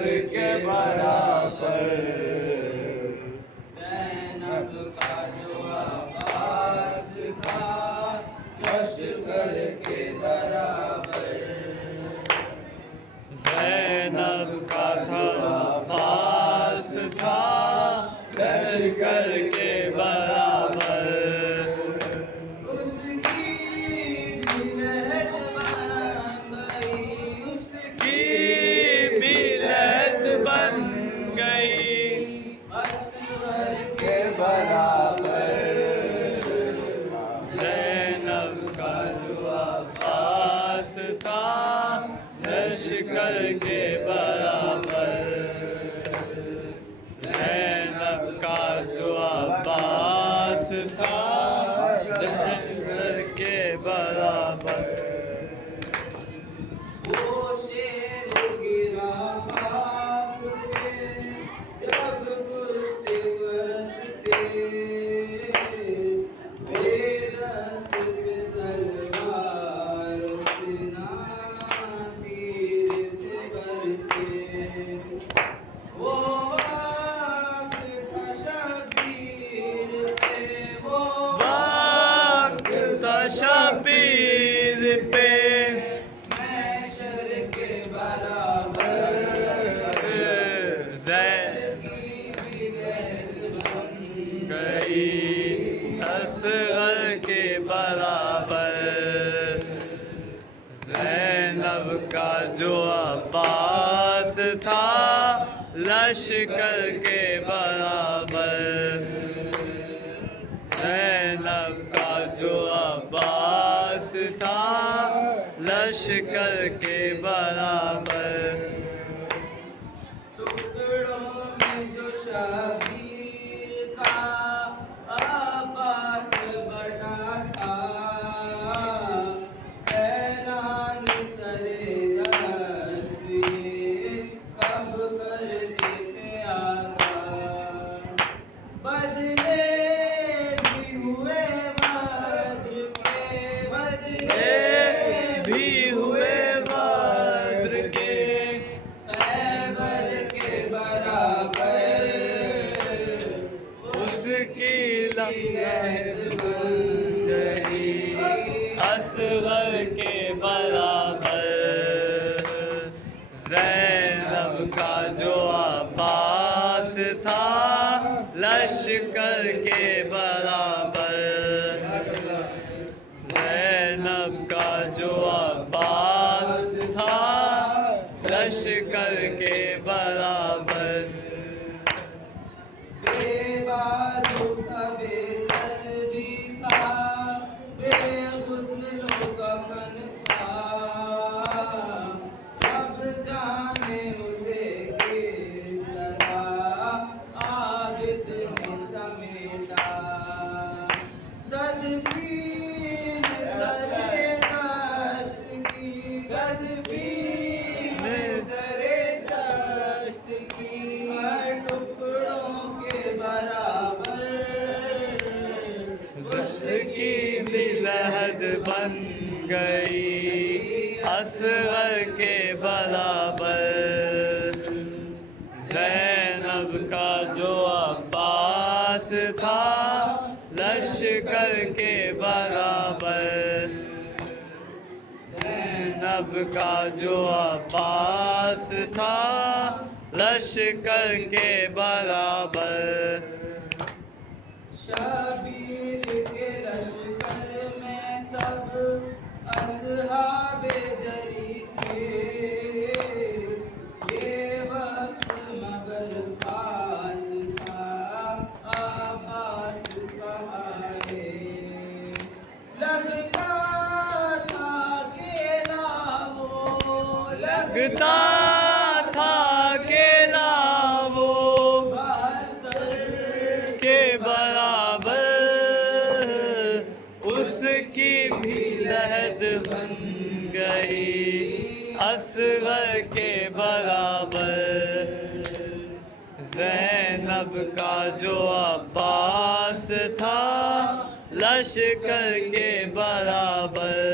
लश्कर के बराबर। ज़ैनब का जो अब्बास था लश्कर के बराबर। ज़ैनब का था अब्बास था लश्कर के बराबर। उसकी बिलहत बन गई, उसकी बिलहत बन गई असगर के बराबर। ज़ैनब का जो अब्बास था लश्कर के बराबर। ज़ैनब का जो अब्बास था लश्कर के बराबर। वो शेर गिरा खाक पे जब पुश्त फरस से, बेदस्त पे तलवार से ना तीर थे बरसे। वो वक्त था शबीर पे, वो वक्त था शबीर पे महशर के बराबर। ज़ैनब की बिलहत बन गई असगर के बराबर। ज़ैनब का जो अब्बास था लश्कर के बराबर। ज़ैनब का जो अब्बास था लश्कर के बराबर। टुकड़ों में जो शबीर था अब्बास बटा था, ऐलान सरे दश्त ये कब करते थे आका। बदले भी हुए बद्र के, बदले भी हुए बद्र के खैबर के बराबर। उसकी लहद बन गई असगर के बराबर। ज़ैनब का जो अब्बास था लश्कर के बराबर। ज़ैनब का जो अब्बास था लश्कर के बराबर। बेबाजू था, बेसर भी था, बेगुस्ल कफन था। अब जाने उसे किस तरह आबिद ने समेटा। तदफीन सरे दश्त की, तदफीन सरे दश्त की, हर टुकड़ों के बराबर। उसकी बिलहद बन गई असगर के बराबर। ज़ैनब का जो अब्बास था लश्कर के बराबर। ज़ैनब का जो अब्बास था लश्कर के बराबर। शबीर के लश्कर में सब असहाबे जरी थे। ये वक्त मगर खास था अब्बास कहा है। लगता था अकेला वो, लगता था अकेला वो बहत्तर के बराबर। उसकी भी लहद बन गई असगर के बराबर। ज़ैनब का जो अब्बास था लश्कर के बराबर।